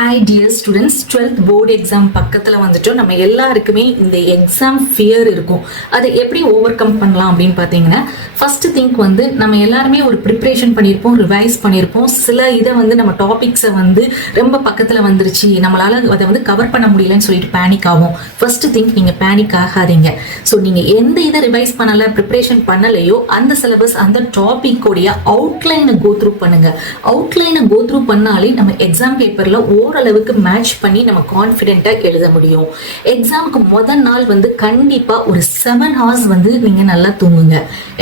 Hi dear students, 12th board exam பக்கத்தில் வந்துட்டோம். நம்ம எல்லாருக்குமே இந்த எக்ஸாம் ஃபியர் இருக்கும். அதை எப்படி ஓவர் கம் பண்ணலாம் அப்படின்னு பார்த்தீங்கன்னா, ஃபர்ஸ்ட் திங்க் வந்து நம்ம எல்லாருமே ஒரு ப்ரிப்ரேஷன் பண்ணியிருப்போம், ரிவைஸ் பண்ணியிருப்போம். சில இதை வந்து நம்ம டாபிக்ஸை வந்து ரொம்ப பக்கத்தில் வந்துருச்சு, நம்மளால் அதை வந்து கவர் பண்ண முடியலன்னு சொல்லிட்டு பேனிக் ஆகும். ஃபர்ஸ்ட் திங்க், நீங்கள் பேனிக் ஆகாதீங்க. ஸோ நீங்கள் எந்த இதை ரிவைஸ் பண்ணலை, ப்ரிப்ரேஷன் பண்ணலையோ அந்த சிலபஸ் அந்த டாபிக்கோடைய அவுட்லைனை கோத்ரூ பண்ணுங்க. அவுட்லைனை கோத்ரூ பண்ணாலே நம்ம எக்ஸாம் பேப்பரில் ஓரளவுக்கு மேட்ச் பண்ணி நம்ம கான்ஃபிடென்ட்டாக எழுத முடியும். எக்ஸாமுக்கு முதல் நாள் வந்து கண்டிப்பாக ஒரு 7 hours வந்து நீங்கள் நல்லா தூங்குங்க.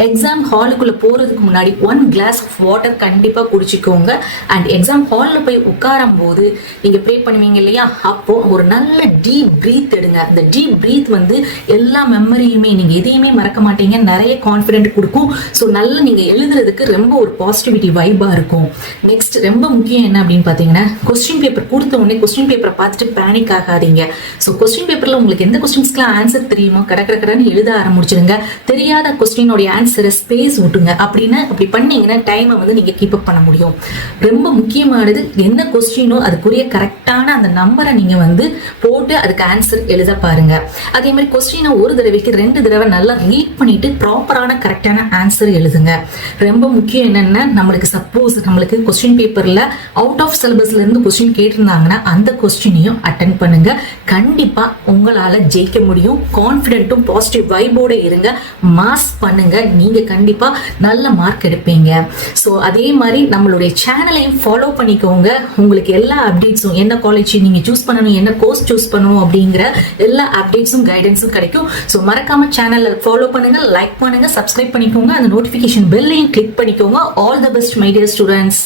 எக்ஸாம் ஹாலுக்குள்ளே போகிறதுக்கு முன்னாடி 1 glass ஆஃப் வாட்டர் கண்டிப்பாக குடிச்சிக்கோங்க. அண்ட் எக்ஸாம் ஹாலில் போய் உட்காரும் போது நீங்கள் ப்ரே பண்ணுவீங்க இல்லையா, அப்போ ஒரு நல்ல டீப் ப்ரீத் எடுங்க. அந்த டீப் ப்ரீத் வந்து எல்லா மெமரியுமே நீங்கள் எதையுமே மறக்க மாட்டீங்க, நிறைய கான்ஃபிடென்ட் கொடுக்கும். ஸோ நல்லா நீங்கள் எழுதுறதுக்கு ரொம்ப ஒரு பாசிட்டிவிட்டி வைபாக இருக்கும். நெக்ஸ்ட் ரொம்ப முக்கியம் என்ன அப்படின்னு பார்த்தீங்கன்னா, கொஸ்டின் பேப்பர் கொடுத்த உடனே கொஸ்டின் பேப்பரை பார்த்துட்டு பேனிக் ஆகாதீங்க. ஸோ கொஸ்டின் பேப்பரில் உங்களுக்கு எந்த கொஸ்டின்ஸ்க்குலாம் ஆன்சர் தெரியுமோ கடற்கடன்னு எழுத ஆரம்பிச்சிருங்க. தெரியாத கொஸ்டினோடைய ஆன்சரை ஸ்பேஸ் விட்டுங்க. அப்படி பண்ணீங்கன்னா டைமை வந்து நீங்கள் கீப் அப் பண்ண முடியும். ரொம்ப முக்கியமானது, என்ன கொஸ்டினோ அதுக்குரிய கரெக்டான அந்த நம்பரை நீங்கள் வந்து போட்டு அதுக்கு ஆன்சர் எழுத பாருங்க. அதே மாதிரி கொஸ்டினை ஒரு தடவைக்கு 2 தடவை நல்லா ரீட் பண்ணிட்டு ப்ராப்பரான கரெக்டான ஆன்சர் எழுதுங்க. ரொம்ப முக்கியம் என்னன்னா, நம்மளுக்கு கொஸ்டின் பேப்பரில் அவுட் ஆஃப் சிலபஸ்ல இருந்து கொஸ்டின் கேட்டிருந்தாங்கன்னா அந்த கொஸ்டினையும் அட்டென்ட் பண்ணுங்க. கண்டிப்பா உங்களால ஜெயிக்க முடியும். கான்ஃபிடென்ட்டும் பாசிட்டிவ் வைபோட இருங்க, மாஸ் பண்ணுங்க. நீங்க கண்டிப்பா நல்ல மார்க் எடுப்பீங்க. ஸோ அதே மாதிரி நம்மளுடைய சேனலையும் ஃபாலோ பண்ணிக்கோங்க. உங்களுக்கு எல்லா அப்டேட்ஸும், என்ன காலேஜ் நீங்க சூஸ் பண்ணணும், என்ன கோர்ஸ் சூஸ் பண்ணணும் அப்படிங்கிற எல்லா அப்டேட்ஸும் கைடன்ஸும் கிடைக்கும். ஸோ மறக்காம சேனலை ஃபாலோ பண்ணுங்க, லைக் பண்ணுங்க, சப்ஸ்கிரைப் பண்ணிக்கோங்க, அந்த நோட்டிஃபிகேஷன் பெல்லையும் கிளிக் பண்ணிக்கோங்க. All the best my dear students.